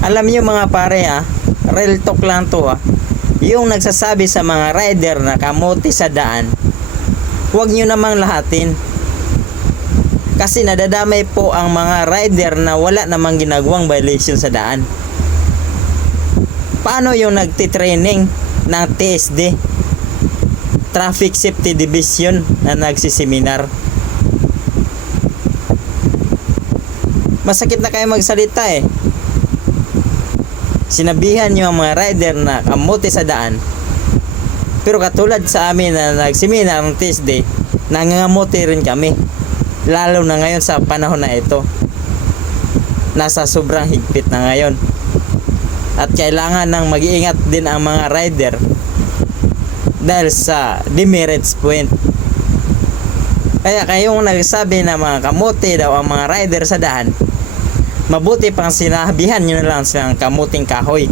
Alam niyo mga pare real talk lang to yung nagsasabi sa mga rider na kamote sa daan, huwag nyo namang lahatin. Kasi nadadamay po ang mga rider na wala namang ginagawang violation sa daan. Paano yung nagtitraining ng TSD, Traffic Safety Division, na nagsiseminar? Masakit na kayo magsalita Sinabihan nyo ang mga rider na kamote sa daan, pero katulad sa amin na nagseminar ng TSD, nangangamote rin kami. Lalo na ngayon sa panahon na ito, nasa sobrang higpit na ngayon, at kailangan ng mag-iingat din ang mga rider dahil sa demerits point. Kaya kayong nagsabi na mga kamote daw ang mga rider sa daan, mabuti pang sinabihan nyo na lang silang kamuting kahoy.